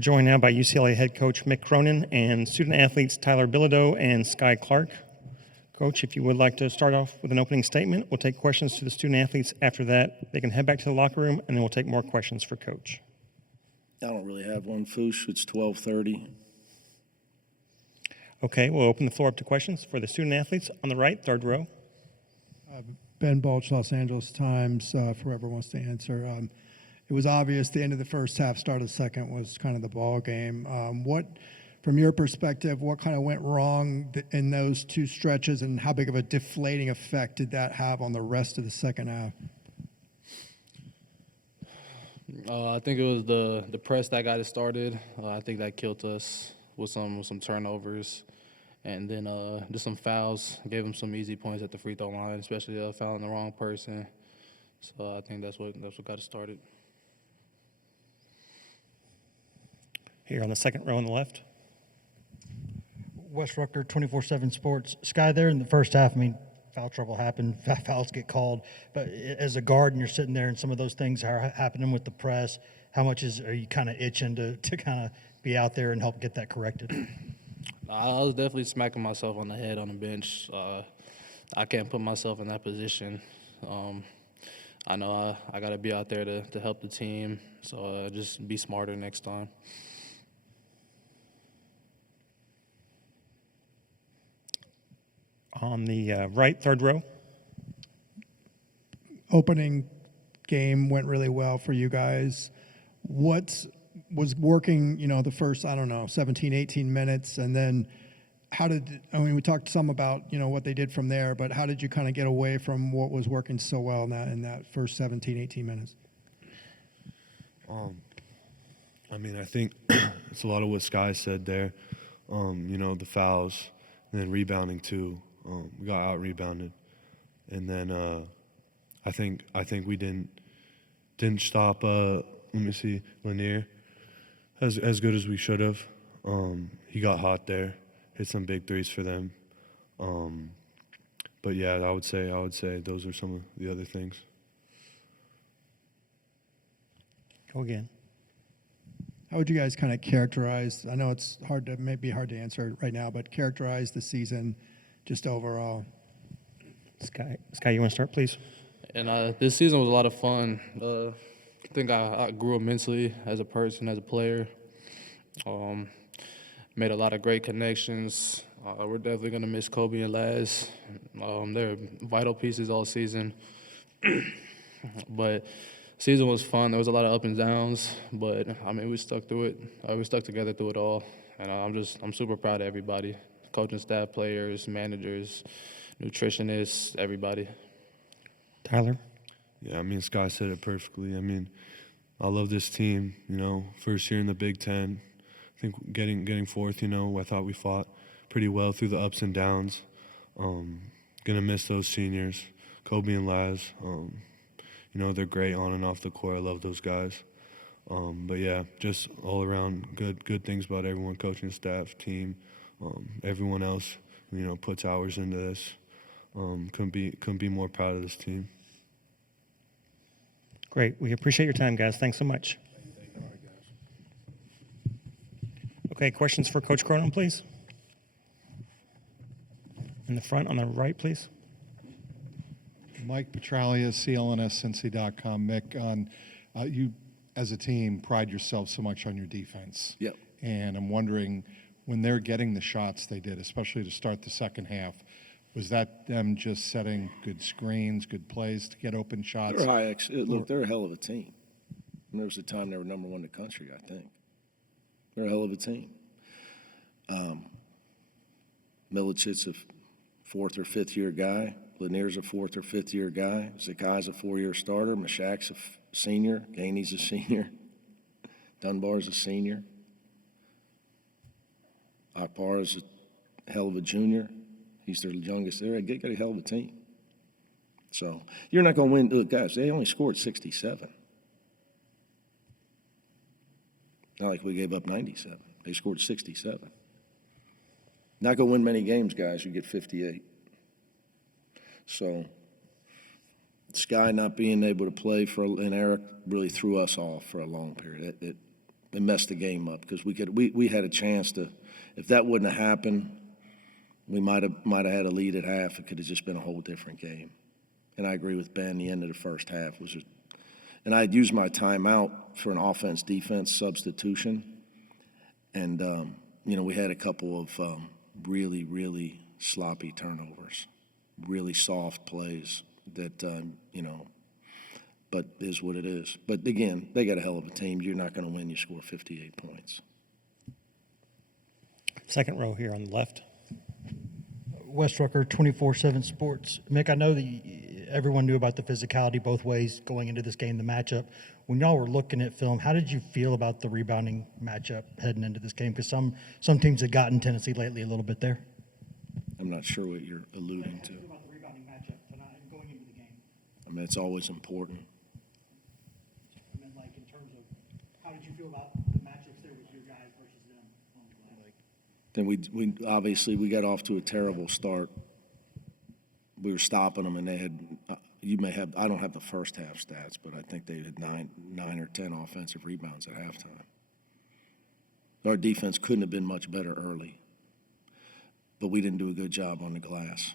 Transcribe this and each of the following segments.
We're joined now by UCLA head coach Mick Cronin and student athletes Tyler Bilodeau and Sky Clark. Coach, if you would like to start off with an opening statement, we'll take questions to the student athletes. After that, they can head back to the locker room, and then we'll take more questions for Coach. I don't really have one, Foosh. It's 12:30. Okay, we'll open the floor up to questions for the student athletes on the right, third row. Ben Balch, Los Angeles Times, for whoever wants to answer. It was obvious the end of the first half, start of the second was kind of the ball game. From your perspective, what kind of went wrong in those two stretches, and how big of a deflating effect did that have on the rest of the second half? I think it was the press that got it started. I think that killed us with some turnovers, and then just some fouls. Gave them some easy points at the free throw line, especially fouling the wrong person. So I think that's what got it started. Here on the second row on the left. Wes Rucker, 24/7 Sports. Sky, there in the first half, I mean, foul trouble happened, fouls get called. But as a guard and you're sitting there and some of those things are happening with the press, how much are you kind of itching to kind of be out there and help get that corrected? I was definitely smacking myself on the head on the bench. I can't put myself in that position. I know I got to be out there to help the team, so just be smarter next time. On the right, third row. Opening game went really well for you guys. What was working, the first, 17, 18 minutes, and then we talked some about, what they did from there, but how did you kind of get away from what was working so well in that first 17, 18 minutes? I think it's a lot of what Sky said there. The fouls, and then rebounding too. We got out-rebounded. And then I think we didn't stop, Lanier as good as we should have. He got hot there, hit some big threes for them. But yeah, I would say those are some of the other things. Go again. How would you guys kind of characterize, I know it's maybe hard to answer right now, but characterize the season just overall? Sky, you want to start, please? And this season was a lot of fun. I think I grew immensely as a person, as a player. Made a lot of great connections. We're definitely going to miss Kobe and Laz. They're vital pieces all season. But season was fun. There was a lot of ups and downs, but we stuck through it. We stuck together through it all, and I'm super proud of everybody, coaching staff, players, managers, nutritionists, everybody. Tyler? Yeah, Sky said it perfectly. I love this team. First year in the Big Ten. I think getting fourth. I thought we fought pretty well through the ups and downs. Gonna miss those seniors, Kobe and Laz. They're great on and off the court. I love those guys. But yeah, just all around good things about everyone, coaching staff, team, everyone else. Puts hours into this. Couldn't be more proud of this team. Great. We appreciate your time, guys. Thanks so much. Okay, questions for Coach Cronin, please. In the front, on the right, please. Mike Petralia, CLNSCincy.com. Mick, you as a team pride yourself so much on your defense. Yep. And I'm wondering, when they're getting the shots they did, especially to start the second half, was that them just setting good screens, good plays to get open shots? They're a hell of a team. There was a time they were number one in the country, I think. They're a hell of a team. Milicic's a fourth or fifth year guy. Lanier's a fourth or fifth year guy. Zakai's a 4-year starter. Mashak's a senior. Gainey's a senior. Dunbar's a senior. Akbar is a hell of a junior. He's their youngest there. They got a hell of a team. So you're not going to win. Look, guys, they only scored 67. Not like we gave up 97. They scored 67. Not going to win many games, guys. You get 58. So Sky not being able to play and Eric really threw us off for a long period. it messed the game up because we had a chance to, if that wouldn't have happened, we might have had a lead at half. It could have just been a whole different game. And I agree with Ben. The end of the first half was, and I had used my timeout for an offense-defense substitution, and we had a couple of really, really sloppy turnovers, really soft plays that but is what it is. But again, they got a hell of a team. You're not going to win. You score 58 points. Second row here on the left. Wes Rucker, 24/7 Sports. Mick, I know that everyone knew about the physicality both ways going into this game, the matchup. When y'all were looking at film, how did you feel about the rebounding matchup heading into this game? Because some teams have gotten Tennessee lately a little bit there. I'm not sure what you're alluding to. About the rebounding matchup tonight going into the game. I mean, it's always important. I mean, like in terms of how did you feel about the matchups there with your guys versus them on the glass? Then we obviously we got off to a terrible start. We were stopping them, and they had. I don't have the first half stats, but I think they had nine or 10 offensive rebounds at halftime. Our defense couldn't have been much better early, but we didn't do a good job on the glass.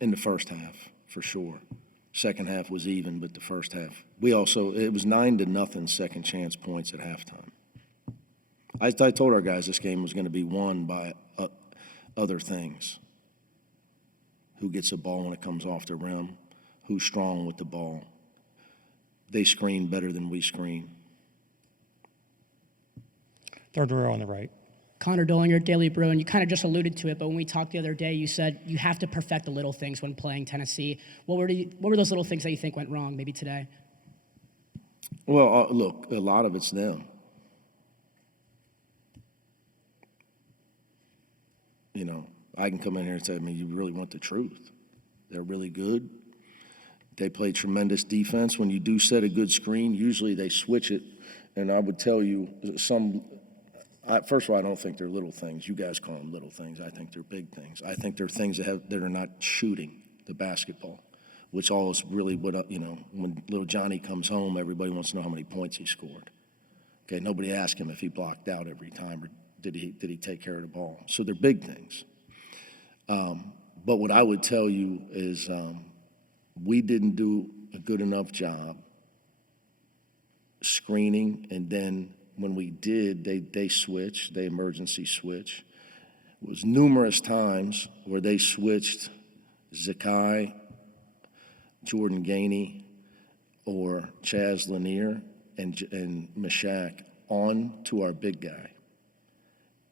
In the first half, for sure. Second half was even, but the first half. It was 9-0 second chance points at halftime. I told our guys this game was going to be won by other things. Who gets the ball when it comes off the rim, who's strong with the ball. They screen better than we screen. Third row on the right. Connor Dollinger, Daily Bruin, you kind of just alluded to it, but when we talked the other day, you said you have to perfect the little things when playing Tennessee. What were those little things that you think went wrong maybe today? Well, look, a lot of it's them. I can come in here and say, you really want the truth. They're really good. They play tremendous defense. When you do set a good screen, usually they switch it. And I would tell you first of all, I don't think they're little things. You guys call them little things. I think they're big things. I think they're things that are not shooting the basketball, which all is really what, when little Johnny comes home, everybody wants to know how many points he scored. Okay, nobody asked him if he blocked out every time or did he take care of the ball. So they're big things. But what I would tell you is we didn't do a good enough job screening, and then when we did, they switched, they emergency switch. It was numerous times where they switched Zakai, Jordan Gainey, or Chaz Lanier and Meshach on to our big guy,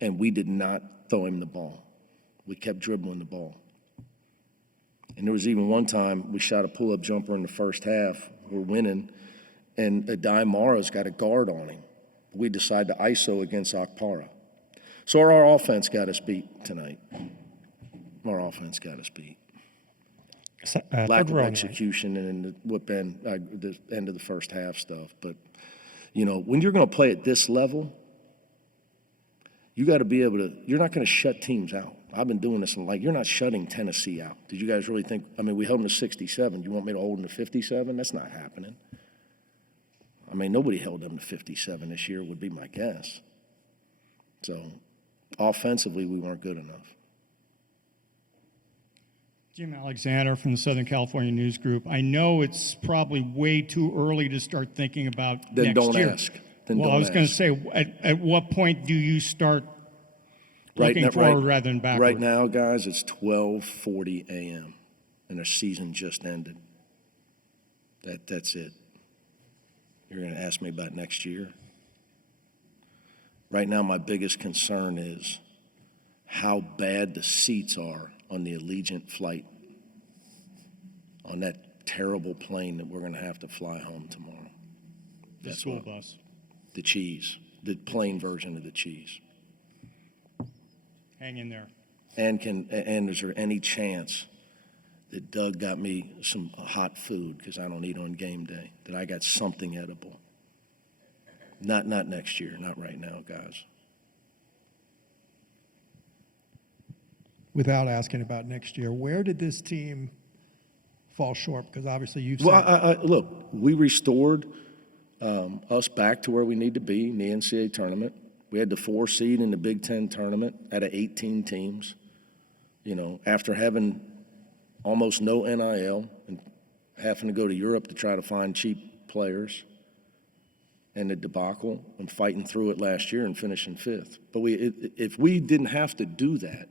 and we did not throw him the ball. We kept dribbling the ball. And there was even one time we shot a pull-up jumper in the first half. We're winning, and Adai Mara's got a guard on him. We decided to ISO against Akpara. So our offense got us beat tonight. Our offense got us beat. Lack of execution and the end of the first half stuff. But, when you're going to play at this level, you got to be able to – you're not going to shut teams out. I've been doing this, and you're not shutting Tennessee out. Did you guys really think – we held them to 67. You want me to hold them to 57? That's not happening. Nobody held them to 57 this year would be my guess. So, offensively, we weren't good enough. Jim Alexander from the Southern California News Group. I know it's probably way too early to start thinking about then next don't year. Ask. I was going to say, at what point do you start looking forward rather than backward? Right now, guys, it's 12:40 a.m. and our season just ended. That's it. You're going to ask me about next year? Right now, my biggest concern is how bad the seats are on the Allegiant flight on that terrible plane that we're going to have to fly home tomorrow. The school bus. The cheese, the plain version of the cheese. Hang in there. And is there any chance that Doug got me some hot food, because I don't eat on game day, that I got something edible? Not next year, not right now, guys. Without asking about next year, where did this team fall short? Because obviously you've said... Well, look, we restored us back to where we need to be in the NCAA tournament. We had the 4 seed in the Big Ten tournament out of 18 teams. You know, after having almost no NIL and having to go to Europe to try to find cheap players, and the debacle and fighting through it last year and finishing 5th. But if we didn't have to do that,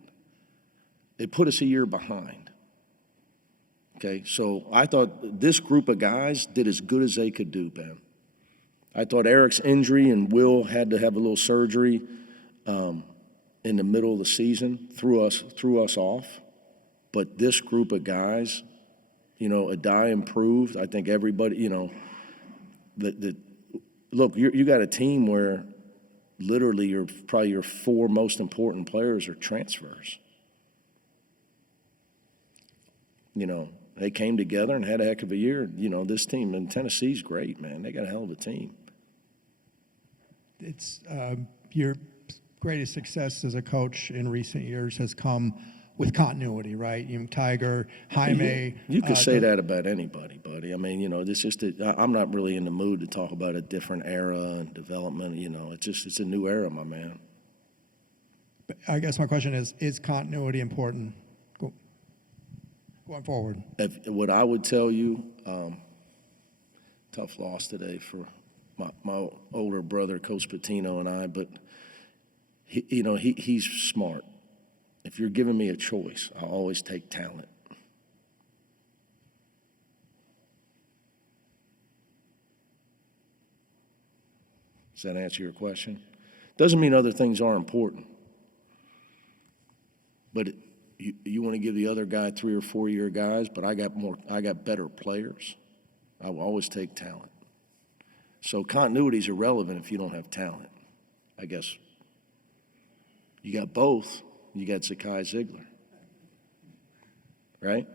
it put us a year behind. Okay, so I thought this group of guys did as good as they could do, Ben. I thought Eric's injury and Will had to have a little surgery in the middle of the season, threw us off. But this group of guys, you know, Adai improved. I think everybody, you know, look, you got a team where literally probably your 4 most important players are transfers. You know, they came together and had a heck of a year. You know, this team in Tennessee's great, man. They got a hell of a team. It's your greatest success as a coach in recent years has come with continuity, right? You know, Tiger, Jaime. You could say that about anybody, buddy. I mean, you know, I'm not really in the mood to talk about a different era and development. You know, it's a new era, my man. I guess my question is continuity important going forward? What I would tell you, tough loss today for my older brother, Coach Patino, and I, but he's smart. If you're giving me a choice, I'll always take talent. Does that answer your question? Doesn't mean other things are important. But you want to give the other guy 3 or 4 year guys, but I got better players. I will always take talent. So continuity is irrelevant if you don't have talent. I guess you got both. You got Zakai Ziegler, right?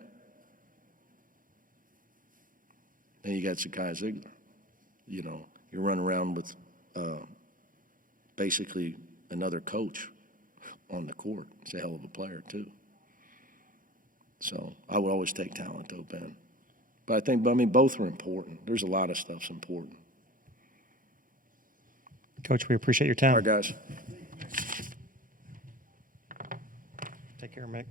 And you got Zakai Ziegler. You know, you're running around with basically another coach on the court. He's a hell of a player, too. So I would always take talent, though, Ben. But I mean, both are important. There's a lot of stuff's important. Coach, we appreciate your time. All right, guys. Take care, Mick.